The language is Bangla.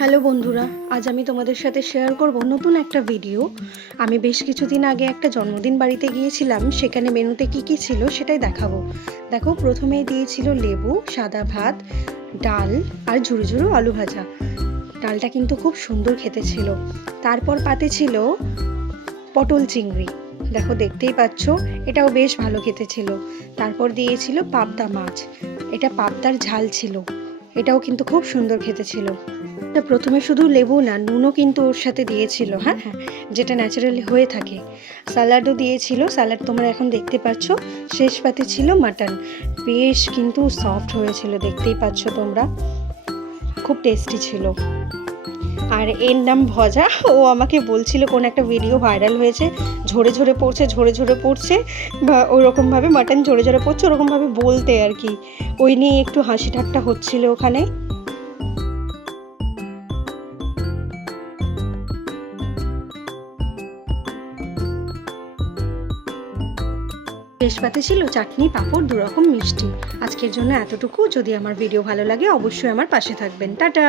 হ্যালো বন্ধুরা, আজ আমি তোমাদের সাথে শেয়ার করব নতুন একটা ভিডিও। আমি বেশ কিছুদিন আগে একটা জন্মদিন বাড়িতে গিয়েছিলাম, সেখানে মেনুতে কি কি ছিল সেটাই দেখাবো। দেখো, প্রথমেই দিয়েছিল লেবু, সাদা ভাত, ডাল আর ঝুরো ঝুরো আলু ভাজা। ডালটা কিন্তু খুব সুন্দর খেতে ছিল। তারপর পাতে ছিল পটল চিংড়ি, দেখো দেখতেই পাচ্ছ, এটাও বেশ ভালো খেতে ছিল। তারপর দিয়েছিল পাবদা মাছ, এটা পাবদার ঝাল ছিল, এটাও কিন্তু খুব সুন্দর খেতে ছিল। প্রথমে শুধু লেবু না, নুনও কিন্তু ওর সাথে দিয়েছিল, হ্যাঁ হ্যাঁ, যেটা ন্যাচারালি হয়ে থাকে। স্যালাডও দিয়েছিল, স্যালাড তোমরা এখন দেখতে পাচ্ছ। শেষ পাতে ছিল মাটন, বেশ কিন্তু সফট হয়েছিল, দেখতেই পাচ্ছ তোমরা, খুব টেস্টি ছিল। আর এর নাম ভজা। ও আমাকে বলছিল কোন একটা ভিডিও ভাইরাল হয়েছে, ঝরে ঝরে পড়ছে, ঝরে ঝরে পড়ছে, বা ওরকমভাবে মাটন ঝরে ঝরে পড়ছে, ওরকমভাবে বলতে আর কি। ওই নিয়ে একটু হাসি ঠাট্টা হচ্ছিল ওখানে। শেষ পাতে ছিল চাটনি, পাঁপড়, দুরকম মিষ্টি। আজকের জন্য এতটুকু। যদি আমার ভিডিও ভালো লাগে অবশ্যই আমার পাশে থাকবেন। টাটা।